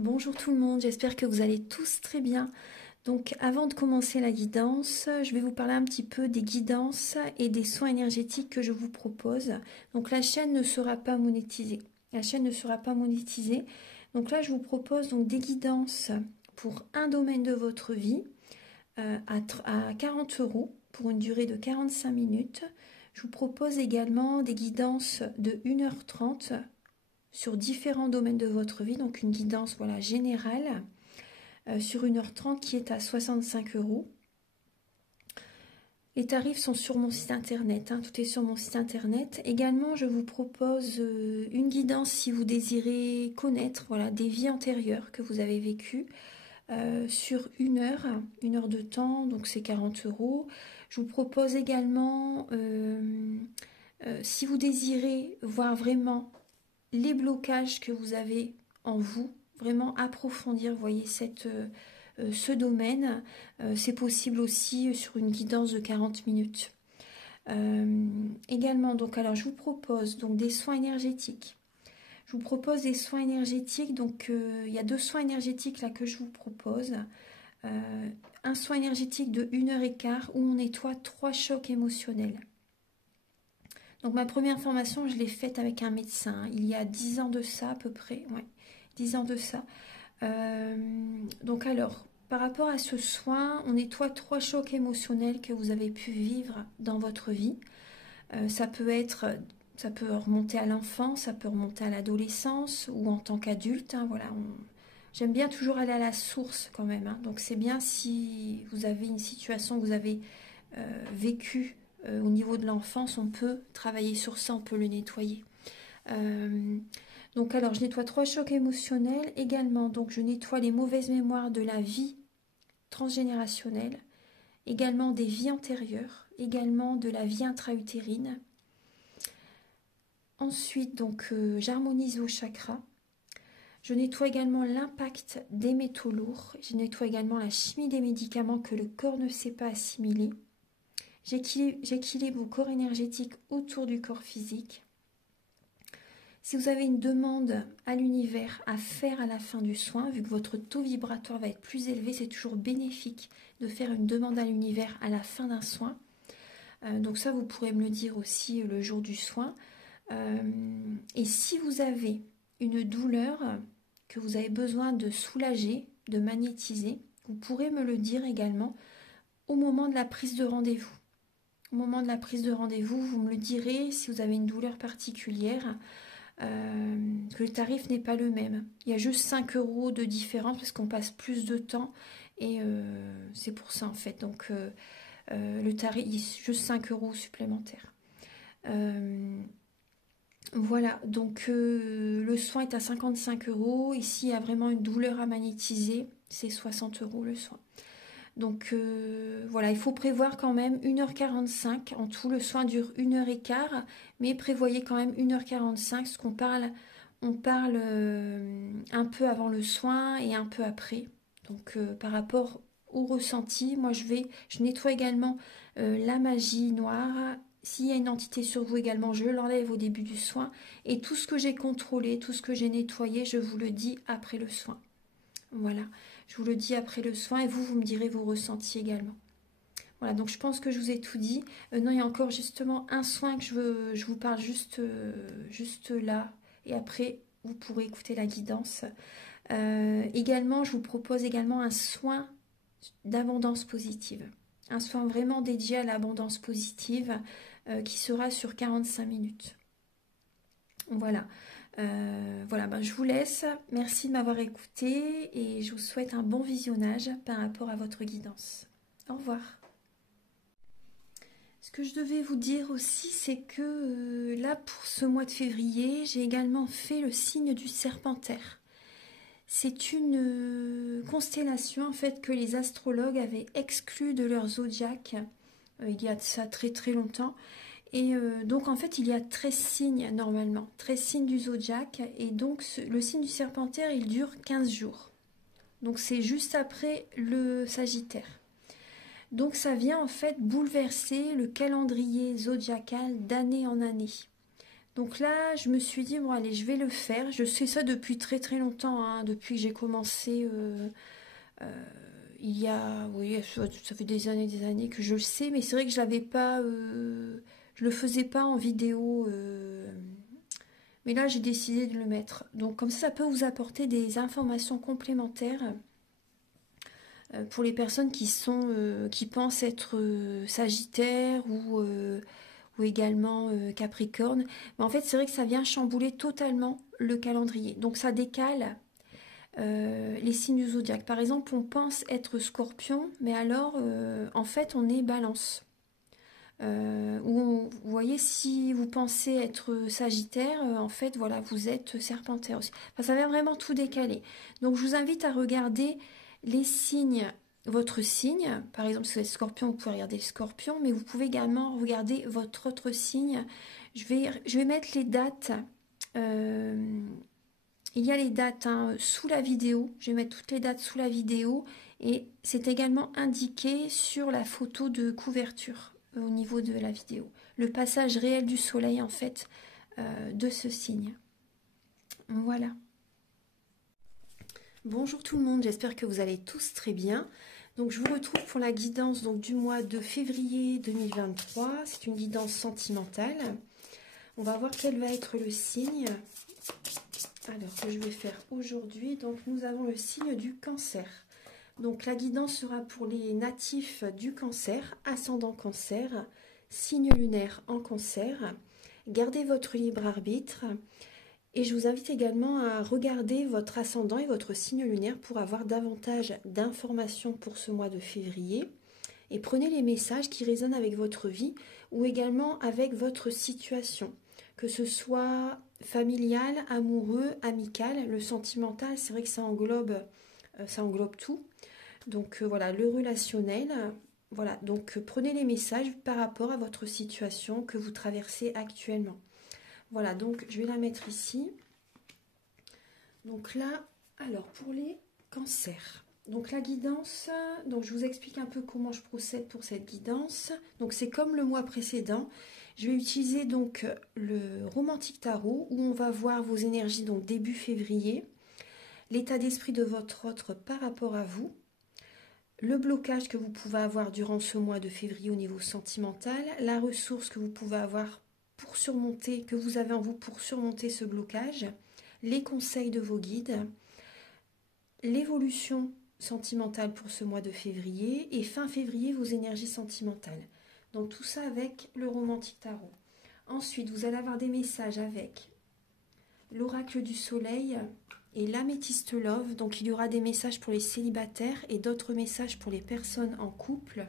Bonjour tout le monde, j'espère que vous allez tous très bien. Donc avant de commencer la guidance, je vais vous parler un petit peu des guidances et des soins énergétiques que je vous propose. Donc la chaîne ne sera pas monétisée. La chaîne ne sera pas monétisée. Donc là je vous propose donc des guidances pour un domaine de votre vie à 40 € pour une durée de 45 minutes. Je vous propose également des guidances de 1h30 sur différents domaines de votre vie, donc une guidance voilà, générale sur 1h30 qui est à 65 €. Les tarifs sont sur mon site internet, hein, tout est sur mon site internet. Également, je vous propose une guidance si vous désirez connaître voilà, des vies antérieures que vous avez vécues sur une heure de temps, donc c'est 40 €. Je vous propose également, si vous désirez voir vraiment les blocages que vous avez en vous, vraiment approfondir, vous voyez, ce domaine, c'est possible aussi sur une guidance de 40 minutes. Également, donc, alors je vous propose donc des soins énergétiques. Je vous propose des soins énergétiques, donc il y a 2 soins énergétiques là que je vous propose. Un soin énergétique de 1h15 où on nettoie 3 chocs émotionnels. Donc ma première formation, je l'ai faite avec un médecin, il y a 10 ans de ça à peu près, ouais, 10 ans de ça. Donc alors, par rapport à ce soin, on nettoie 3 chocs émotionnels que vous avez pu vivre dans votre vie. Ça peut remonter à l'enfance, ça peut remonter à l'adolescence ou en tant qu'adulte, hein, voilà. J'aime bien toujours aller à la source quand même, hein. Donc c'est bien si vous avez une situation que vous avez vécue au niveau de l'enfance, on peut travailler sur ça, on peut le nettoyer. Donc alors je nettoie 3 chocs émotionnels également, donc je nettoie les mauvaises mémoires de la vie transgénérationnelle, également des vies antérieures, également de la vie intra-utérine. Ensuite donc j'harmonise vos chakras. Je nettoie également l'impact des métaux lourds, je nettoie également la chimie des médicaments que le corps ne sait pas assimiler. J'équilibre vos corps énergétiques autour du corps physique. Si vous avez une demande à l'univers à faire à la fin du soin, vu que votre taux vibratoire va être plus élevé, c'est toujours bénéfique de faire une demande à l'univers à la fin d'un soin. Donc ça, vous pourrez me le dire aussi le jour du soin. Et si vous avez une douleur que vous avez besoin de soulager, de magnétiser, vous pourrez me le dire également au moment de la prise de rendez-vous. Au moment de la prise de rendez-vous, vous me le direz si vous avez une douleur particulière, que le tarif n'est pas le même. Il y a juste 5 € de différence parce qu'on passe plus de temps et c'est pour ça en fait. Donc le tarif, il y a juste 5 € supplémentaires. Voilà, donc le soin est à 55 €. Ici, il y a vraiment une douleur à magnétiser, c'est 60 € le soin. Donc voilà, il faut prévoir quand même 1h45. En tout, le soin dure 1h15, mais prévoyez quand même 1h45, parce qu'on parle, on parle un peu avant le soin et un peu après. Donc par rapport au ressenti, moi je nettoie également la magie noire. S'il y a une entité sur vous également, je l'enlève au début du soin. Et tout ce que j'ai contrôlé, tout ce que j'ai nettoyé, je vous le dis après le soin. Voilà, je vous le dis après le soin et vous me direz vos ressentis également. Voilà, donc je pense que je vous ai tout dit. Non, il y a encore justement un soin que je vous parle juste là. Et après, vous pourrez écouter la guidance. Également, je vous propose également un soin d'abondance positive. Un soin vraiment dédié à l'abondance positive qui sera sur 45 minutes. Voilà. Voilà, ben je vous laisse. Merci de m'avoir écouté et je vous souhaite un bon visionnage par rapport à votre guidance. Au revoir. Ce que je devais vous dire aussi, c'est que là, pour ce mois de février, j'ai également fait le signe du Serpentaire. C'est une constellation en fait que les astrologues avaient exclue de leur zodiaque il y a de ça très très longtemps. Et donc en fait il y a 13 signes normalement, 13 signes du zodiaque, et donc le signe du Serpentaire il dure 15 jours. Donc c'est juste après le Sagittaire. Donc ça vient en fait bouleverser le calendrier zodiacal d'année en année. Donc là, je me suis dit, bon allez, je vais le faire. Je sais ça depuis très très longtemps, hein, depuis que j'ai commencé il y a, oui, ça fait des années que je le sais, mais c'est vrai que je l'avais pas, je le faisais pas en vidéo. Mais là, j'ai décidé de le mettre. Donc comme ça peut vous apporter des informations complémentaires pour les personnes qui pensent être Sagittaire ou également Capricorne. Mais en fait, c'est vrai que ça vient chambouler totalement le calendrier. Donc ça décale les signes du zodiaque. Par exemple, on pense être Scorpion, mais alors en fait, on est Balance. Vous voyez, si vous pensez être Sagittaire, en fait, voilà, vous êtes Serpentaire aussi. Enfin, ça vient vraiment tout décaler. Donc, je vous invite à regarder les signes, votre signe. Par exemple, si vous êtes Scorpion, vous pouvez regarder le Scorpion, mais vous pouvez également regarder votre autre signe. Je vais mettre les dates. Il y a les dates hein, sous la vidéo. Je vais mettre toutes les dates sous la vidéo. Et c'est également indiqué sur la photo de couverture au niveau de la vidéo. Le passage réel du soleil, en fait, de ce signe. Voilà. Bonjour tout le monde, j'espère que vous allez tous très bien. Donc je vous retrouve pour la guidance donc, du mois de février 2023. C'est une guidance sentimentale. On va voir quel va être le signe. Alors que je vais faire aujourd'hui. Donc nous avons le signe du Cancer. Donc la guidance sera pour les natifs du Cancer, ascendant Cancer, signe lunaire en Cancer. Gardez votre libre arbitre et je vous invite également à regarder votre ascendant et votre signe lunaire pour avoir davantage d'informations pour ce mois de février. Et prenez les messages qui résonnent avec votre vie ou également avec votre situation, que ce soit familial, amoureux, amical. Le sentimental, c'est vrai que ça englobe tout. Donc voilà, le relationnel, voilà, donc prenez les messages par rapport à votre situation que vous traversez actuellement. Voilà, donc je vais la mettre ici. Donc là, alors pour les cancers. Donc la guidance, donc je vous explique un peu comment je procède pour cette guidance. Donc c'est comme le mois précédent. Je vais utiliser donc le Romantique Tarot où on va voir vos énergies donc début février, l'état d'esprit de votre autre par rapport à vous, le blocage que vous pouvez avoir durant ce mois de février au niveau sentimental, la ressource que vous pouvez avoir pour surmonter, que vous avez en vous pour surmonter ce blocage, les conseils de vos guides, l'évolution sentimentale pour ce mois de février et fin février vos énergies sentimentales. Donc tout ça avec le Romantique Tarot. Ensuite, vous allez avoir des messages avec l'oracle du soleil et l'améthyste love. Donc il y aura des messages pour les célibataires et d'autres messages pour les personnes en couple.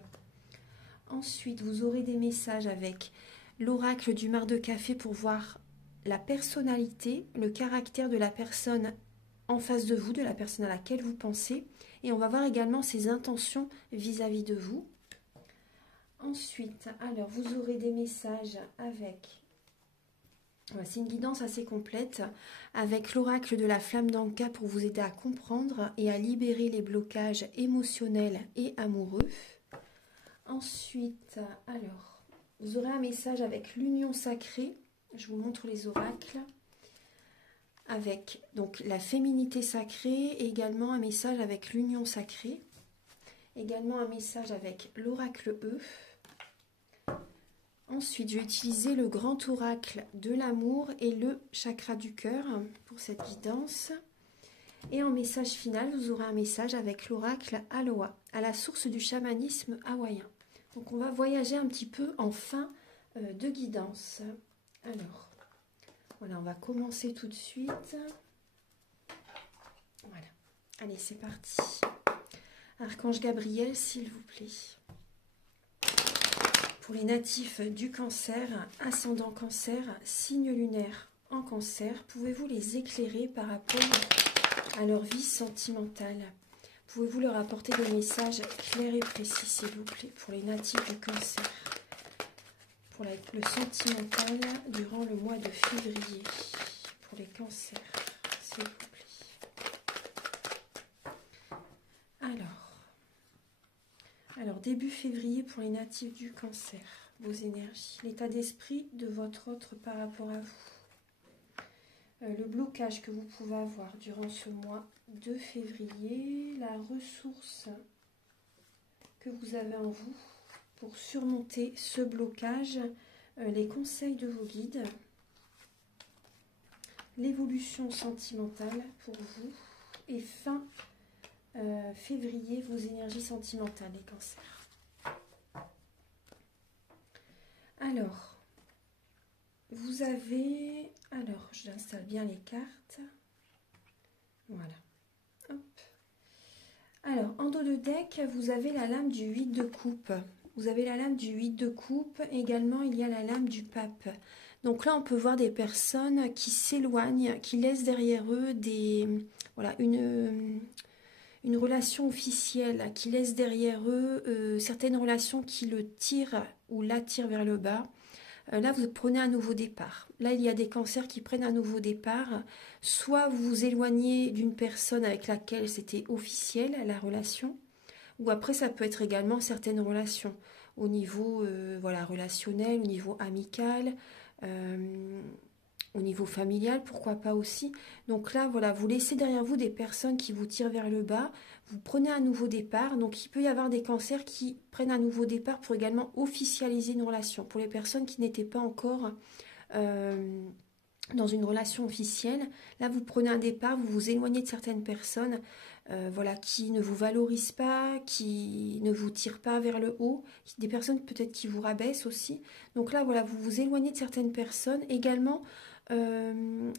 Ensuite, vous aurez des messages avec l'oracle du mar de café pour voir la personnalité, le caractère de la personne en face de vous, de la personne à laquelle vous pensez. Et on va voir également ses intentions vis-à-vis de vous. Ensuite, alors vous aurez des messages avec... C'est une guidance assez complète avec l'oracle de la flamme d'Anka pour vous aider à comprendre et à libérer les blocages émotionnels et amoureux. Ensuite, alors, vous aurez un message avec l'union sacrée. Je vous montre les oracles. Avec donc la féminité sacrée et également un message avec l'union sacrée. Également un message avec l'oracle E. Ensuite, je vais utiliser le grand oracle de l'amour et le chakra du cœur pour cette guidance. Et en message final, vous aurez un message avec l'oracle Aloha, à la source du chamanisme hawaïen. Donc, on va voyager un petit peu en fin de guidance. Alors, voilà, on va commencer tout de suite. Voilà. Allez, c'est parti. Archange Gabriel, s'il vous plaît. Pour les natifs du Cancer, ascendant Cancer, signe lunaire en Cancer, pouvez-vous les éclairer par rapport à leur vie sentimentale? Pouvez-vous leur apporter des messages clairs et précis, s'il vous plaît, pour les natifs du Cancer, pour le sentimental durant le mois de février, pour les cancers, s'il vous plaît. Alors, début février pour les natifs du Cancer, vos énergies, l'état d'esprit de votre autre par rapport à vous. le blocage que vous pouvez avoir durant ce mois de février, la ressource que vous avez en vous pour surmonter ce blocage, les conseils de vos guides, l'évolution sentimentale pour vous et fin février, vos énergies sentimentales, les cancers. Alors, vous avez... Alors, j'installe bien les cartes. Voilà. Hop. Alors, en dos de deck, vous avez la lame du 8 de coupe. Vous avez la lame du 8 de coupe. Également, il y a la lame du pape. Donc là, on peut voir des personnes qui s'éloignent, qui laissent derrière eux des... Voilà, une relation officielle, qui laisse derrière eux certaines relations qui le tirent ou l'attirent vers le bas. Là, vous prenez un nouveau départ. Là, il y a des cancers qui prennent un nouveau départ. Soit vous vous éloignez d'une personne avec laquelle c'était officiel, la relation, ou après, ça peut être également certaines relations au niveau voilà, relationnel, au niveau amical, au niveau familial, pourquoi pas aussi. Donc là, voilà, vous laissez derrière vous des personnes qui vous tirent vers le bas, vous prenez un nouveau départ. Donc il peut y avoir des cancers qui prennent un nouveau départ pour également officialiser une relation. Pour les personnes qui n'étaient pas encore dans une relation officielle, là vous prenez un départ, vous vous éloignez de certaines personnes voilà, qui ne vous valorisent pas, qui ne vous tirent pas vers le haut, des personnes peut-être qui vous rabaissent aussi. Donc là, voilà, vous vous éloignez de certaines personnes. Également,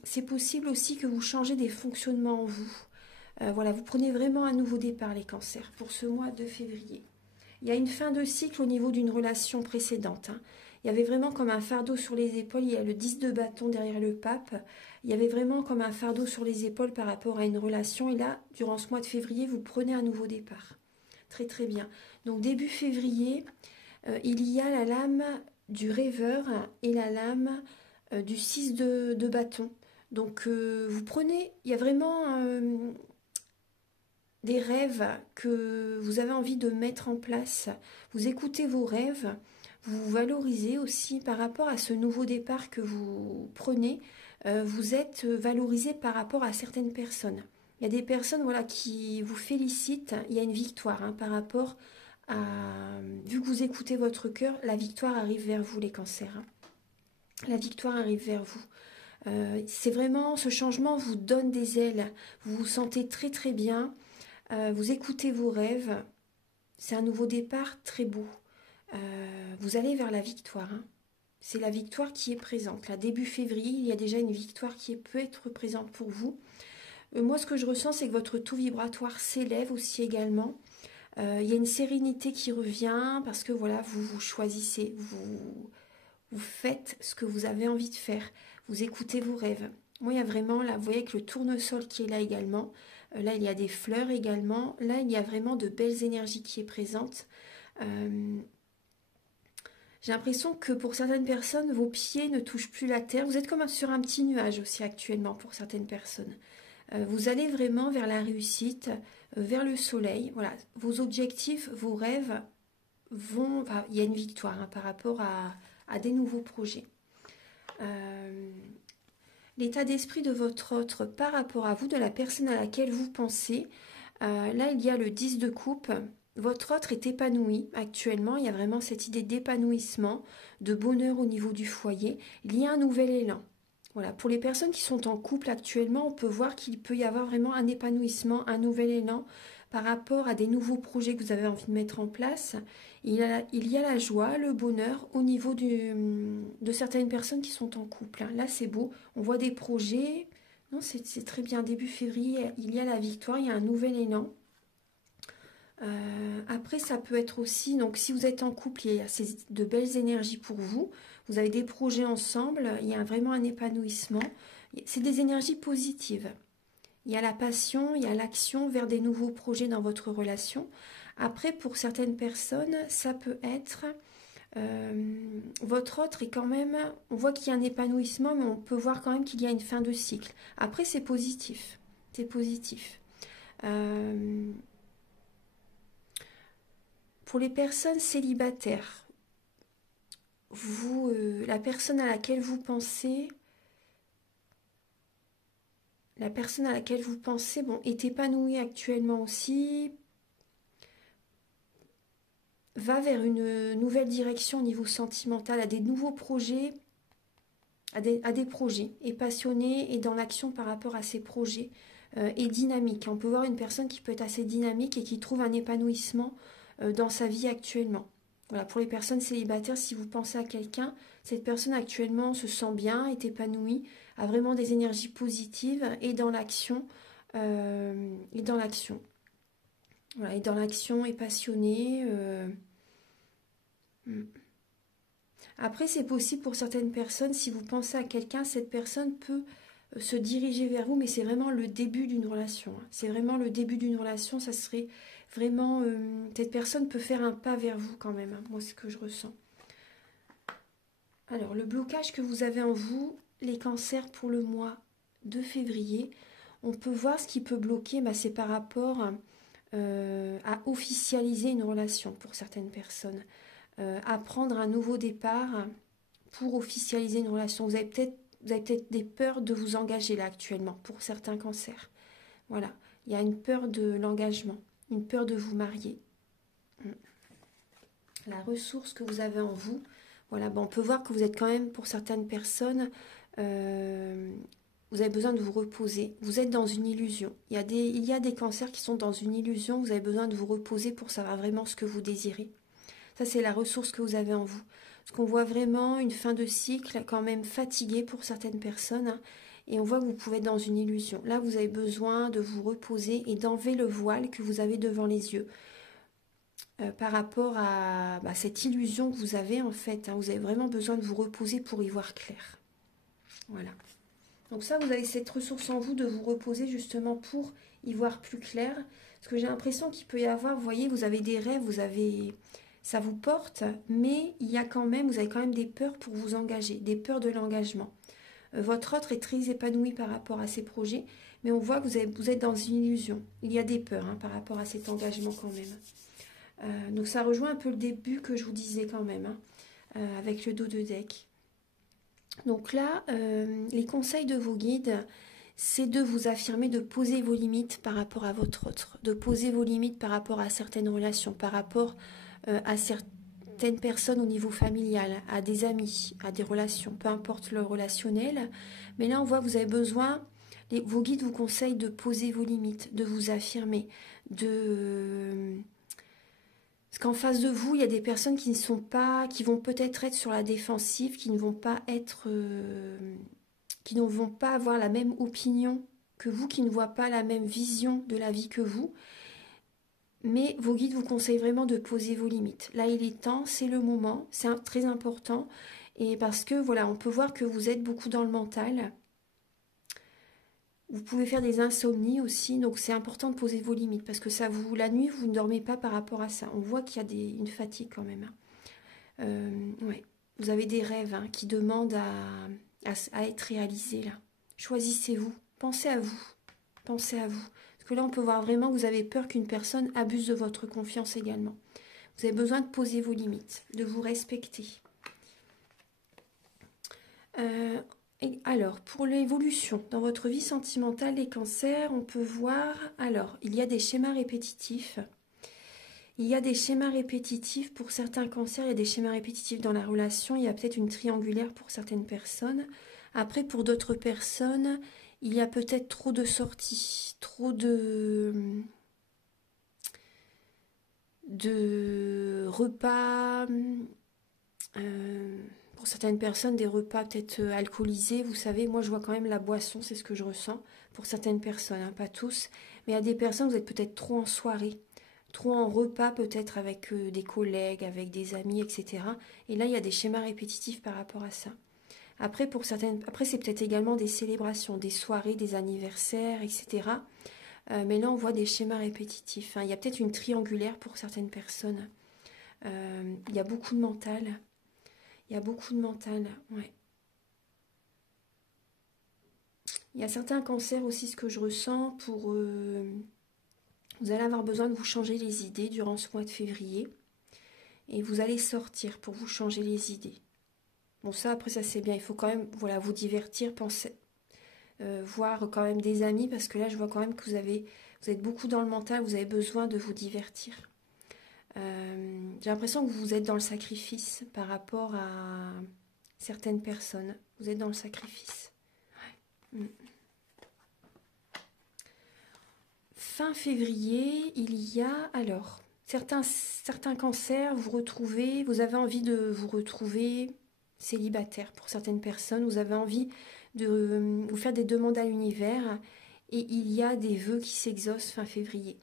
c'est possible aussi que vous changez des fonctionnements en vous. Voilà, vous prenez vraiment un nouveau départ, les cancers, pour ce mois de février. Il y a une fin de cycle au niveau d'une relation précédente. Hein. Il y avait vraiment comme un fardeau sur les épaules. Il y a le 10 de bâton derrière le pape. Il y avait vraiment comme un fardeau sur les épaules par rapport à une relation. Et là, durant ce mois de février, vous prenez un nouveau départ. Très très bien. Donc début février, il y a la lame du rêveur et la lame du 6 de bâton. Donc vous prenez, il y a vraiment des rêves que vous avez envie de mettre en place. Vous écoutez vos rêves, vous vous valorisez aussi par rapport à ce nouveau départ que vous prenez. Vous êtes valorisé par rapport à certaines personnes. Il y a des personnes voilà, qui vous félicitent, il y a une victoire hein, par rapport à... Vu que vous écoutez votre cœur, la victoire arrive vers vous les cancers. Hein. La victoire arrive vers vous. C'est vraiment, ce changement vous donne des ailes. Vous vous sentez très très bien. Vous écoutez vos rêves. C'est un nouveau départ très beau. Vous allez vers la victoire. Hein. C'est la victoire qui est présente. Là, début février, il y a déjà une victoire qui peut être présente pour vous. Moi, ce que je ressens, c'est que votre taux vibratoire s'élève aussi également. Il y a une sérénité qui revient parce que voilà, vous choisissez, vous faites ce que vous avez envie de faire. Vous écoutez vos rêves. Moi, il y a vraiment, là, vous voyez que le tournesol qui est là également. Là, il y a des fleurs également. Là, il y a vraiment de belles énergies qui est présente. J'ai l'impression que pour certaines personnes, vos pieds ne touchent plus la terre. Vous êtes comme sur un petit nuage aussi actuellement pour certaines personnes. Vous allez vraiment vers la réussite, vers le soleil. Voilà, vos objectifs, vos rêves vont... Enfin, il y a une victoire hein, par rapport à des nouveaux projets. L'état d'esprit de votre autre par rapport à vous, de la personne à laquelle vous pensez. Là, il y a le 10 de coupe. Votre autre est épanoui actuellement. Il y a vraiment cette idée d'épanouissement, de bonheur au niveau du foyer. Il y a un nouvel élan. Voilà. Pour les personnes qui sont en couple actuellement, on peut voir qu'il peut y avoir vraiment un épanouissement, un nouvel élan par rapport à des nouveaux projets que vous avez envie de mettre en place. Il y a la joie, le bonheur au niveau de certaines personnes qui sont en couple. Là, c'est beau. On voit des projets. Non, c'est très bien. Début février, il y a la victoire, il y a un nouvel élan. Après, ça peut être aussi, donc si vous êtes en couple, il y a de belles énergies pour vous. Vous avez des projets ensemble, il y a vraiment un épanouissement. C'est des énergies positives. Il y a la passion, il y a l'action vers des nouveaux projets dans votre relation. Après, pour certaines personnes, ça peut être... votre autre est quand même... On voit qu'il y a un épanouissement, mais on peut voir quand même qu'il y a une fin de cycle. Après, c'est positif. C'est positif. Pour les personnes célibataires, vous, la personne à laquelle vous pensez... la personne à laquelle vous pensez, bon, est épanouie actuellement aussi, va vers une nouvelle direction au niveau sentimental, à des nouveaux projets, à des projets, est passionné et dans l'action par rapport à ses projets, et dynamique. On peut voir une personne qui peut être assez dynamique et qui trouve un épanouissement dans sa vie actuellement. Voilà, pour les personnes célibataires, si vous pensez à quelqu'un, cette personne actuellement se sent bien, est épanouie, a vraiment des énergies positives et dans l'action, et dans l'action. Voilà, et dans l'action, est passionnée. Hmm. Après, c'est possible pour certaines personnes, si vous pensez à quelqu'un, cette personne peut se diriger vers vous, mais c'est vraiment le début d'une relation. Hein. C'est vraiment le début d'une relation, ça serait vraiment... cette personne peut faire un pas vers vous quand même, hein. Moi, c'est ce que je ressens. Alors, le blocage que vous avez en vous, les cancers pour le mois de février, on peut voir ce qui peut bloquer, bah, c'est par rapport à officialiser une relation pour certaines personnes, à prendre un nouveau départ pour officialiser une relation. Vous avez peut-être des peurs de vous engager là actuellement pour certains cancers. Voilà, il y a une peur de l'engagement, une peur de vous marier. La ressource que vous avez en vous, voilà, bon, on peut voir que vous êtes quand même, pour certaines personnes, vous avez besoin de vous reposer. Vous êtes dans une illusion. Il y a des cancers qui sont dans une illusion. Vous avez besoin de vous reposer pour savoir vraiment ce que vous désirez. Ça, c'est la ressource que vous avez en vous. Parce qu'on voit vraiment une fin de cycle quand même fatiguée pour certaines personnes. Hein, et on voit que vous pouvez être dans une illusion. Là, vous avez besoin de vous reposer et d'enlever le voile que vous avez devant les yeux. Par rapport à cette illusion que vous avez en fait. Hein, vous avez vraiment besoin de vous reposer pour y voir clair. Voilà. Donc ça, vous avez cette ressource en vous de vous reposer justement pour y voir plus clair. Parce que j'ai l'impression qu'il peut y avoir, vous voyez, vous avez des rêves, ça vous porte, mais il y a quand même, vous avez quand même des peurs pour vous engager, des peurs de l'engagement. Votre autre est très épanoui par rapport à ces projets, mais on voit que vous êtes dans une illusion. Il y a des peurs hein, par rapport à cet engagement quand même. Donc ça rejoint un peu le début que je vous disais quand même, hein, avec le dos de deck. Donc là, les conseils de vos guides, c'est de vous affirmer, de poser vos limites par rapport à votre autre, de poser vos limites par rapport à certaines relations, par rapport à certaines personnes au niveau familial, à des amis, à des relations, peu importe le relationnel. Mais là, on voit que vous avez besoin, vos guides vous conseillent de poser vos limites, de vous affirmer, parce qu'en face de vous, il y a des personnes qui ne sont pas, qui vont peut-être être sur la défensive, qui ne vont pas être, qui ne vont pas avoir la même opinion que vous, qui ne voient pas la même vision de la vie que vous. Mais vos guides vous conseillent vraiment de poser vos limites. Là, il est temps, c'est le moment, c'est très important. Et parce que, voilà, on peut voir que vous êtes beaucoup dans le mental. Vous pouvez faire des insomnies aussi, donc c'est important de poser vos limites parce que la nuit, vous ne dormez pas par rapport à ça. On voit qu'il y a une fatigue quand même. Ouais. Vous avez des rêves hein, qui demandent à être réalisés là. Choisissez-vous, pensez à vous, pensez à vous. Parce que là, on peut voir vraiment que vous avez peur qu'une personne abuse de votre confiance également. Vous avez besoin de poser vos limites, de vous respecter. Alors, pour l'évolution dans votre vie sentimentale des cancers, on peut voir, alors, il y a des schémas répétitifs. Il y a des schémas répétitifs pour certains cancers, il y a des schémas répétitifs dans la relation, il y a peut-être une triangulaire pour certaines personnes. Après, pour d'autres personnes, il y a peut-être trop de sorties, trop de repas. Pour certaines personnes, des repas peut-être alcoolisés. Vous savez, moi je vois quand même la boisson, c'est ce que je ressens. Pour certaines personnes, hein, pas tous. Mais il y a des personnes, vous êtes peut-être trop en soirée, trop en repas peut-être avec des collègues, avec des amis, etc. Et là, il y a des schémas répétitifs par rapport à ça. Après, c'est peut-être également des célébrations, des soirées, des anniversaires, etc. Mais là, on voit des schémas répétitifs. Hein. Il y a peut-être une triangulaire pour certaines personnes. Il y a beaucoup de mental. Il y a beaucoup de mental, ouais. Il y a certains cancers aussi, ce que je ressens, vous allez avoir besoin de vous changer les idées durant ce mois de février. Et vous allez sortir pour vous changer les idées. Bon, ça, après, ça c'est bien. Il faut quand même, voilà, vous divertir, penser, voir quand même des amis, parce que là, je vois quand même que vous êtes beaucoup dans le mental, vous avez besoin de vous divertir. J'ai l'impression que vous êtes dans le sacrifice par rapport à certaines personnes. Vous êtes dans le sacrifice. Ouais. Fin février, il y a alors certains cancers, vous avez envie de vous retrouver célibataire pour certaines personnes, vous avez envie de vous faire des demandes à l'univers et il y a des vœux qui s'exaucent fin février.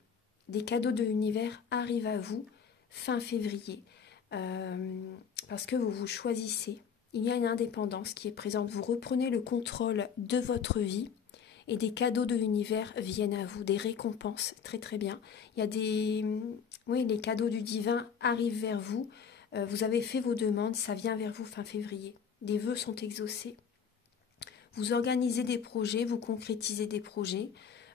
Des cadeaux de l'univers arrivent à vous fin février parce que vous vous choisissez. Il y a une indépendance qui est présente, vous reprenez le contrôle de votre vie. Et des cadeaux de l'univers viennent à vous, des récompenses, très très bien. Il y a oui, les cadeaux du divin arrivent vers vous. Vous avez fait vos demandes, ça vient vers vous fin février. Des vœux sont exaucés. Vous organisez des projets, vous concrétisez des projets,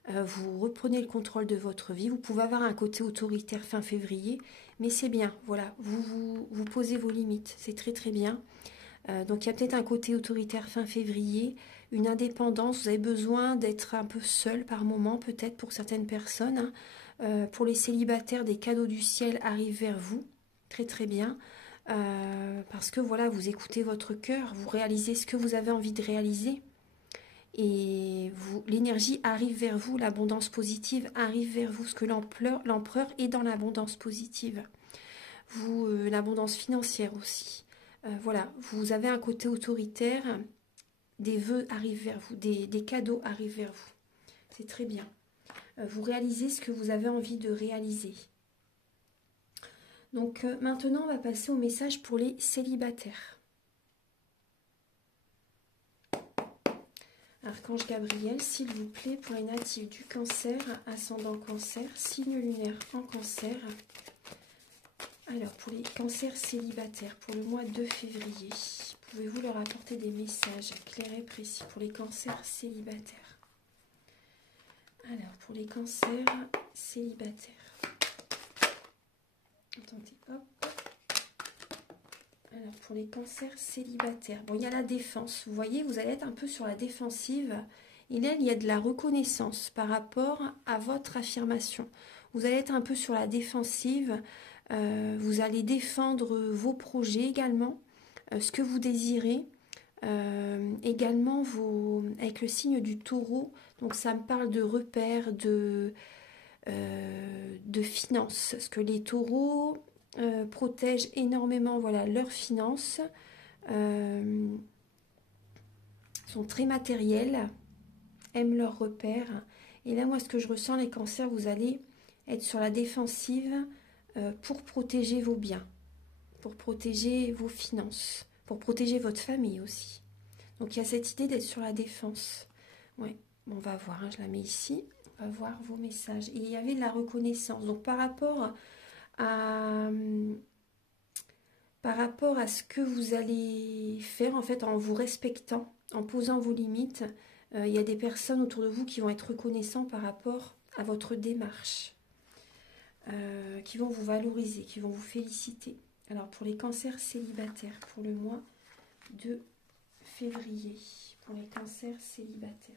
vous reprenez le contrôle de votre vie. Vous pouvez avoir un côté autoritaire fin février, mais c'est bien, voilà, vous posez vos limites, c'est très très bien. Donc il y a peut-être un côté autoritaire fin février, une indépendance, vous avez besoin d'être un peu seul par moment, peut-être pour certaines personnes. Pour les célibataires, des cadeaux du ciel arrivent vers vous, très très bien. Parce que voilà, vous écoutez votre cœur, vous réalisez ce que vous avez envie de réaliser. Et l'énergie arrive vers vous, l'abondance positive arrive vers vous, parce que l'empereur est dans l'abondance positive. L'abondance financière aussi. Voilà, vous avez un côté autoritaire, des vœux arrivent vers vous, des cadeaux arrivent vers vous. C'est très bien. Vous réalisez ce que vous avez envie de réaliser. Donc maintenant, on va passer au message pour les célibataires. Archange Gabriel, s'il vous plaît, pour les natifs du cancer, ascendant cancer, signe lunaire en cancer. Alors, pour les cancers célibataires, pour le mois de février, pouvez-vous leur apporter des messages clairs et précis pour les cancers célibataires? Alors, pour les cancers célibataires. Attendez, hop. Alors, pour les cancers célibataires, bon, il y a la défense. Vous voyez, vous allez être un peu sur la défensive. Et là, il y a de la reconnaissance par rapport à votre affirmation. Vous allez être un peu sur la défensive. Vous allez défendre vos projets également, ce que vous désirez. Également, avec le signe du taureau, donc ça me parle de repères, de finances. Parce que les taureaux protègent énormément voilà, leurs finances, sont très matériels, aiment leurs repères. Et là, moi, ce que je ressens, les cancers, vous allez être sur la défensive pour protéger vos biens, pour protéger vos finances, pour protéger votre famille aussi. Donc il y a cette idée d'être sur la défense. Ouais, bon, on va voir, hein, je la mets ici. On va voir vos messages. Et il y avait de la reconnaissance. Donc par rapport à ce que vous allez faire, en fait, en vous respectant, en posant vos limites, il y a des personnes autour de vous qui vont être reconnaissants par rapport à votre démarche. Qui vont vous valoriser, qui vont vous féliciter. Alors pour les cancers célibataires, pour le mois de février, pour les cancers célibataires.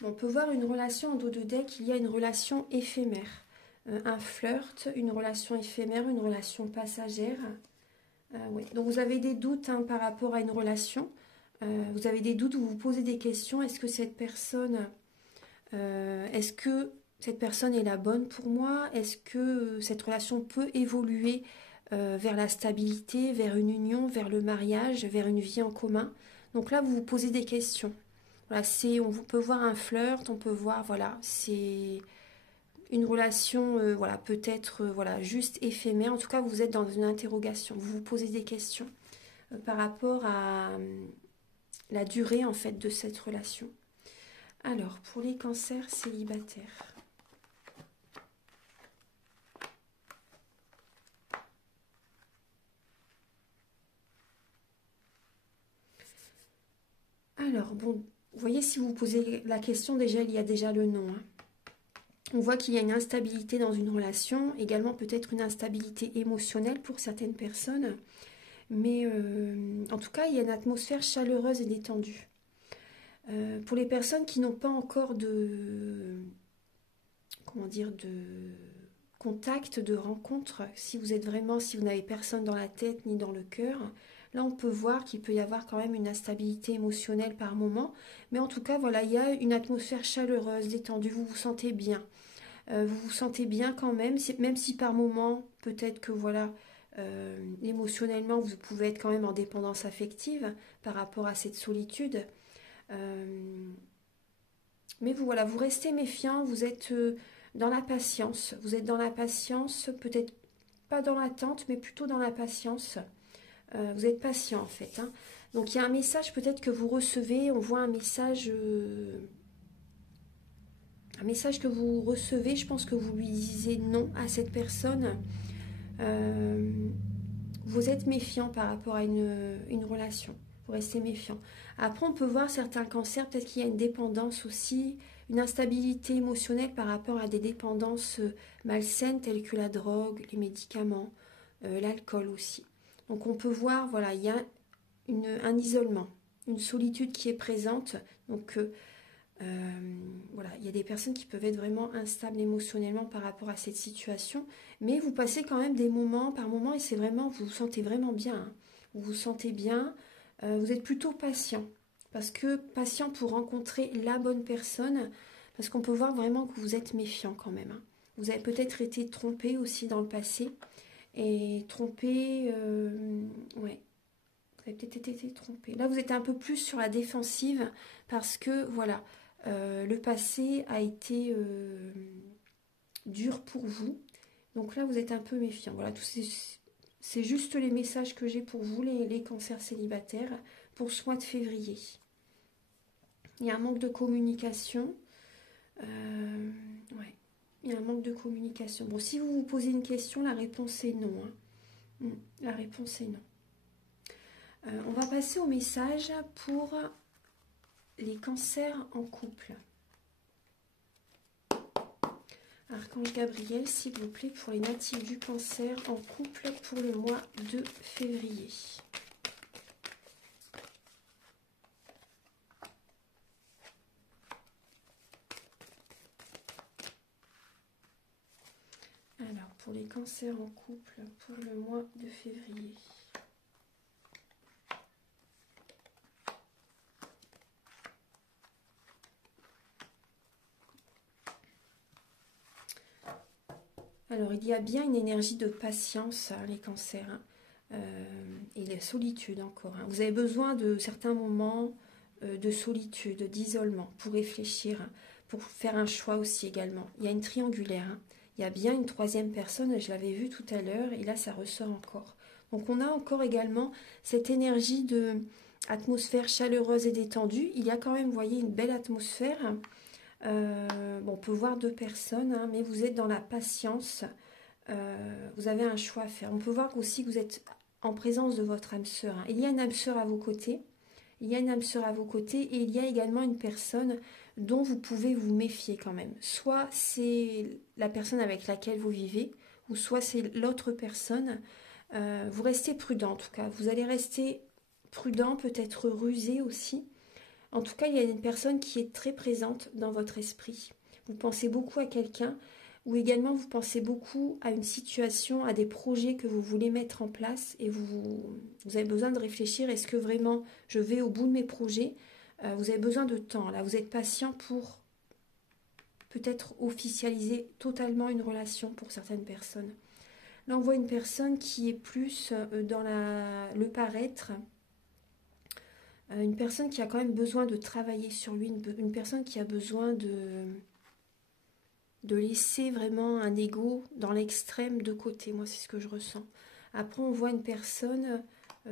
Bon, on peut voir une relation en dos de deck, il y a une relation éphémère. Un flirt, une relation éphémère, une relation passagère. Oui. Donc vous avez des doutes hein, par rapport à une relation. Vous avez des doutes, vous vous posez des questions. Est-ce que cette personne est la bonne pour moi? Est-ce que cette relation peut évoluer vers la stabilité, vers une union, vers le mariage, vers une vie en commun? Donc là, vous vous posez des questions. Voilà, on peut voir un flirt, on peut voir, voilà, c'est une relation, voilà, peut-être, voilà, juste éphémère. En tout cas, vous êtes dans une interrogation. Vous vous posez des questions par rapport à la durée en fait de cette relation. Alors pour les cancers célibataires, alors bon, vous voyez, si vous posez la question, déjà il y a déjà le nom hein. On voit qu'il y a une instabilité dans une relation, également peut-être une instabilité émotionnelle pour certaines personnes. Mais en tout cas, il y a une atmosphère chaleureuse et détendue. Pour les personnes qui n'ont pas encore comment dire, de contact, de rencontre, si vous n'avez personne dans la tête ni dans le cœur, là on peut voir qu'il peut y avoir quand même une instabilité émotionnelle par moment, mais en tout cas voilà, il y a une atmosphère chaleureuse, détendue, vous vous sentez bien. Vous vous sentez bien quand même, même si par moment, peut-être que voilà, émotionnellement, vous pouvez être quand même en dépendance affective par rapport à cette solitude. Mais vous, voilà, vous restez méfiant, vous êtes dans la patience. Vous êtes dans la patience, peut-être pas dans l'attente, mais plutôt dans la patience. Vous êtes patient en fait. Hein. Donc il y a un message peut-être que vous recevez, on voit un message que vous recevez, je pense que vous lui disiez non à cette personne. Vous êtes méfiant par rapport à une relation. Vous restez méfiant. Après, on peut voir certains cancers, peut-être qu'il y a une dépendance aussi, une instabilité émotionnelle par rapport à des dépendances malsaines telles que la drogue, les médicaments, l'alcool aussi. Donc on peut voir, voilà, il y a un isolement, une solitude qui est présente. Donc voilà, il y a des personnes qui peuvent être vraiment instables émotionnellement par rapport à cette situation, mais vous passez quand même des moments par moments et c'est vraiment, vous vous sentez vraiment bien. Hein. Vous vous sentez bien, vous êtes plutôt patient, parce que patient pour rencontrer la bonne personne, parce qu'on peut voir vraiment que vous êtes méfiant quand même. Hein. Vous avez peut-être été trompé aussi dans le passé, et trompé, ouais, vous avez peut-être été trompé. Là, vous êtes un peu plus sur la défensive, parce que voilà, le passé a été dur pour vous. Donc là, vous êtes un peu méfiant. Voilà, c'est juste les messages que j'ai pour vous, les cancers célibataires, pour ce mois de février. Il y a un manque de communication. Ouais, il y a un manque de communication. Bon, si vous vous posez une question, la réponse est non. Hein. La réponse est non. On va passer au message pour les cancers en couple. Archange Gabriel, s'il vous plaît, pour les natifs du cancer en couple pour le mois de février. Alors, pour les cancers en couple pour le mois de février. Alors, il y a bien une énergie de patience, hein, les cancers, hein, et de solitude encore. Hein. Vous avez besoin de certains moments de solitude, d'isolement, pour réfléchir, hein, pour faire un choix aussi également. Il y a une triangulaire, hein. Il y a bien une troisième personne, je l'avais vu tout à l'heure, et là, ça ressort encore. Donc, on a encore également cette énergie de atmosphère chaleureuse et détendue. Il y a quand même, vous voyez, une belle atmosphère, hein. Bon, on peut voir deux personnes, hein, mais vous êtes dans la patience. Vous avez un choix à faire. On peut voir aussi que vous êtes en présence de votre âme sœur. Hein. Il y a une âme sœur à vos côtés. Il y a une âme sœur à vos côtés et il y a également une personne dont vous pouvez vous méfier quand même. Soit c'est la personne avec laquelle vous vivez, ou soit c'est l'autre personne. Vous restez prudent en tout cas. Vous allez rester prudent, peut-être rusé aussi. En tout cas, il y a une personne qui est très présente dans votre esprit. Vous pensez beaucoup à quelqu'un ou également vous pensez beaucoup à une situation, à des projets que vous voulez mettre en place et vous avez besoin de réfléchir, est-ce que vraiment je vais au bout de mes projets? Vous avez besoin de temps, là, vous êtes patient pour peut-être officialiser totalement une relation pour certaines personnes. Là, on voit une personne qui est plus dans le paraître, une personne qui a quand même besoin de travailler sur lui, une personne qui a besoin de laisser vraiment un ego dans l'extrême de côté. Moi, c'est ce que je ressens. Après, on voit une personne,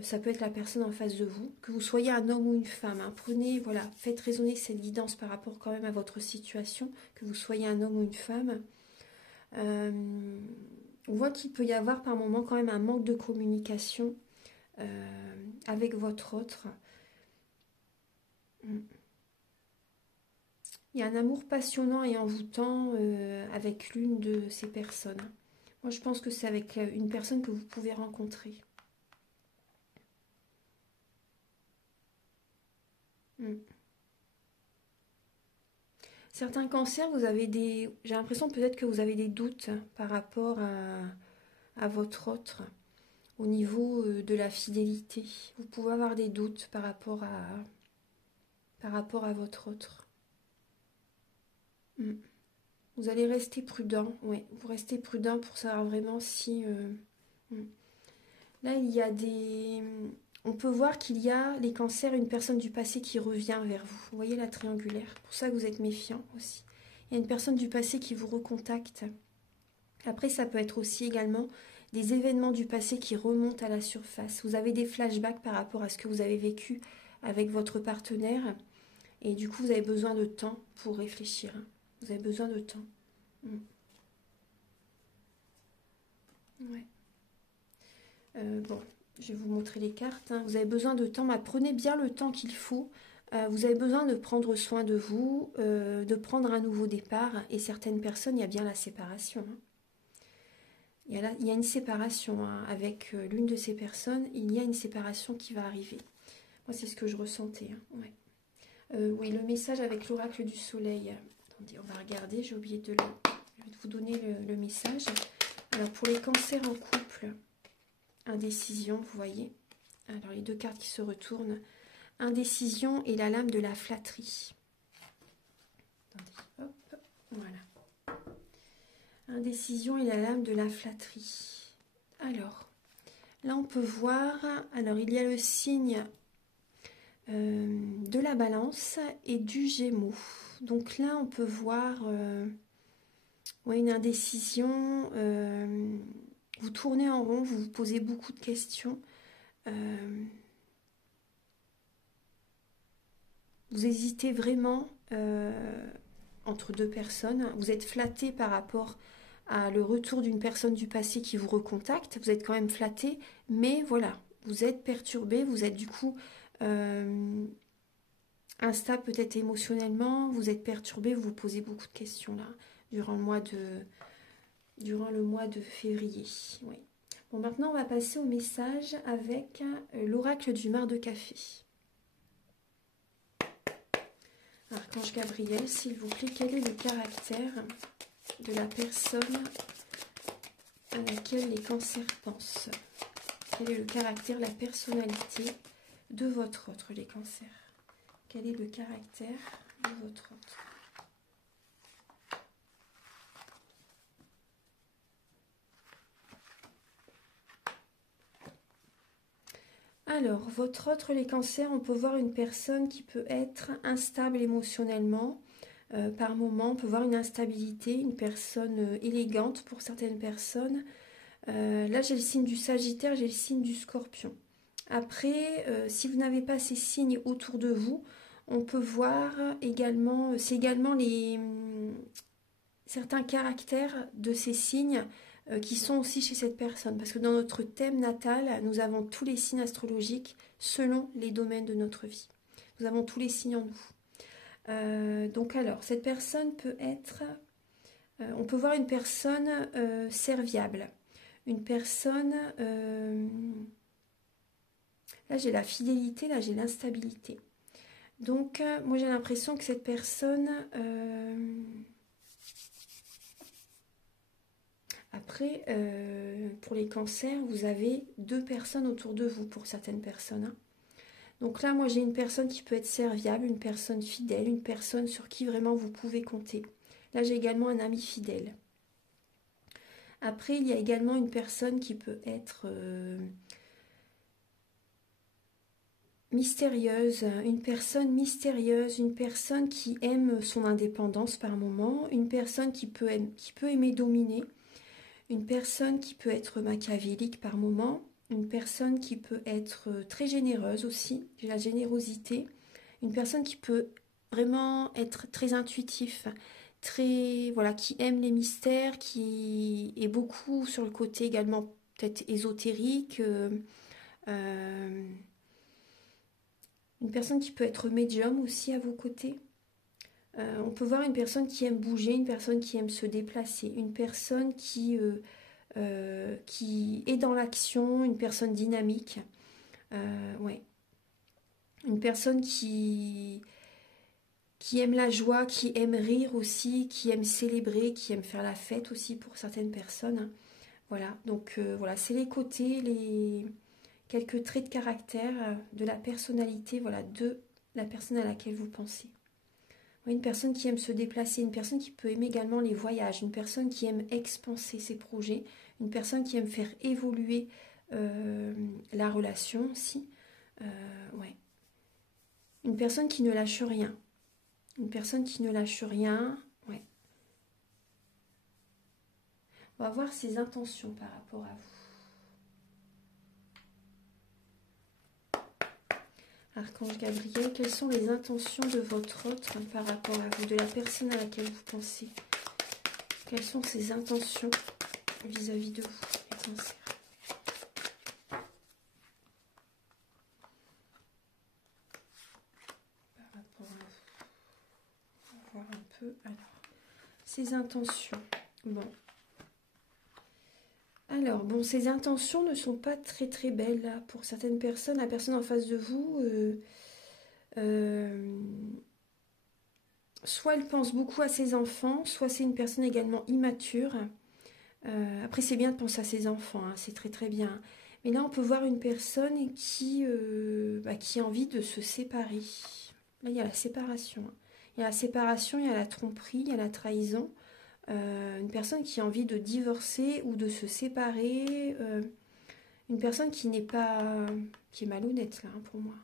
ça peut être la personne en face de vous, que vous soyez un homme ou une femme. Hein. Prenez, voilà, faites résonner cette guidance par rapport quand même à votre situation, que vous soyez un homme ou une femme. On voit qu'il peut y avoir par moment quand même un manque de communication avec votre autre. Il y a un amour passionnant et envoûtant avec l'une de ces personnes. Moi, je pense que c'est avec une personne que vous pouvez rencontrer. Mm. Certains cancers, vous avez des... J'ai l'impression peut-être que vous avez des doutes par rapport à votre autre, au niveau de la fidélité. Vous pouvez avoir des doutes par rapport à votre autre. Mm. Vous allez rester prudent, oui. Vous restez prudent pour savoir vraiment si... mm. Là, il y a des... On peut voir qu'il y a les cancers, une personne du passé qui revient vers vous. Vous voyez la triangulaire. Pour ça que vous êtes méfiant aussi. Il y a une personne du passé qui vous recontacte. Après, ça peut être aussi également des événements du passé qui remontent à la surface. Vous avez des flashbacks par rapport à ce que vous avez vécu avec votre partenaire. Et du coup, vous avez besoin de temps pour réfléchir. Vous avez besoin de temps. Mm. Ouais. Bon, je vais vous montrer les cartes. Vous avez besoin de temps, mais prenez bien le temps qu'il faut. Vous avez besoin de prendre soin de vous, de prendre un nouveau départ. Et certaines personnes, il y a bien la séparation. Il y a une séparation avec l'une de ces personnes. Il y a une séparation qui va arriver. Moi, c'est ce que je ressentais. Ouais. Oui, le message avec l'oracle du soleil. Attendez, on va regarder. J'ai oublié de vous donner le message. Alors, pour les cancers en couple... Indécision, vous voyez. Alors, les deux cartes qui se retournent. Indécision et la lame de la flatterie. Attendez, hop, voilà. Indécision et la lame de la flatterie. Alors, là, on peut voir... Alors, il y a le signe de la balance et du gémeaux. Donc là, on peut voir ouais, une indécision... vous tournez en rond, vous vous posez beaucoup de questions. Vous hésitez vraiment entre deux personnes. Vous êtes flatté par rapport à le retour d'une personne du passé qui vous recontacte. Vous êtes quand même flatté, mais voilà, vous êtes perturbé, vous êtes du coup instable peut-être émotionnellement, vous êtes perturbé, vous vous posez beaucoup de questions là durant le mois de février. Oui. Bon, maintenant on va passer au message avec l'oracle du mar de café. Archange Gabriel, s'il vous plaît, quel est le caractère de la personne à laquelle les cancers pensent? Quel est le caractère, la personnalité de votre autre, les cancers? Quel est le caractère de votre autre? Alors, votre autre, les cancers, on peut voir une personne qui peut être instable émotionnellement. Par moment, on peut voir une instabilité, une personne élégante pour certaines personnes. Là, j'ai le signe du Sagittaire, j'ai le signe du Scorpion. Après, si vous n'avez pas ces signes autour de vous, on peut voir également, c'est également certains caractères de ces signes qui sont aussi chez cette personne. Parce que dans notre thème natal, nous avons tous les signes astrologiques selon les domaines de notre vie. Nous avons tous les signes en nous. Donc alors, cette personne peut être... on peut voir une personne serviable. Une personne... là, j'ai la fidélité, là, j'ai l'instabilité. Donc, moi, j'ai l'impression que cette personne... Après, pour les cancers, vous avez deux personnes autour de vous pour certaines personnes. Hein. Donc là, moi, j'ai une personne qui peut être serviable, une personne fidèle, une personne sur qui vraiment vous pouvez compter. Là, j'ai également un ami fidèle. Après, il y a également une personne qui peut être mystérieuse, une personne qui aime son indépendance par moment, une personne qui peut aimer dominer, une personne qui peut être machiavélique par moment, une personne qui peut être très généreuse aussi, j'ai la générosité, une personne qui peut vraiment être très intuitif, très voilà, qui aime les mystères, qui est beaucoup sur le côté également peut-être ésotérique, une personne qui peut être médium aussi à vos côtés. On peut voir une personne qui aime bouger, une personne qui aime se déplacer, une personne qui est dans l'action, une personne dynamique. Ouais. Une personne qui aime la joie, qui aime rire aussi, qui aime célébrer, qui aime faire la fête aussi pour certaines personnes. Voilà, donc voilà, c'est les côtés, quelques traits de caractère de la personnalité, voilà, de la personne à laquelle vous pensez. Une personne qui aime se déplacer, une personne qui peut aimer également les voyages, une personne qui aime expanser ses projets, une personne qui aime faire évoluer la relation aussi. Ouais. Une personne qui ne lâche rien. Une personne qui ne lâche rien. Ouais. On va voir ses intentions par rapport à vous. Archange Gabriel, quelles sont les intentions de votre autre par rapport à vous, de la personne à laquelle vous pensez? Quelles sont ses intentions vis-à-vis de vous, les cancers? Par rapport à vous. On va voir un peu. Alors, ses intentions. Bon. Alors, bon, ces intentions ne sont pas très très belles là, pour certaines personnes. La personne en face de vous, soit elle pense beaucoup à ses enfants, soit c'est une personne également immature. Après, c'est bien de penser à ses enfants, hein, c'est très très bien. Mais là, on peut voir une personne qui a envie de se séparer. Là, il y a la séparation. Il y a la séparation, il y a la tromperie, il y a la trahison. Une personne qui a envie de divorcer ou de se séparer, une personne qui n'est pas, qui est malhonnête là, hein, pour moi,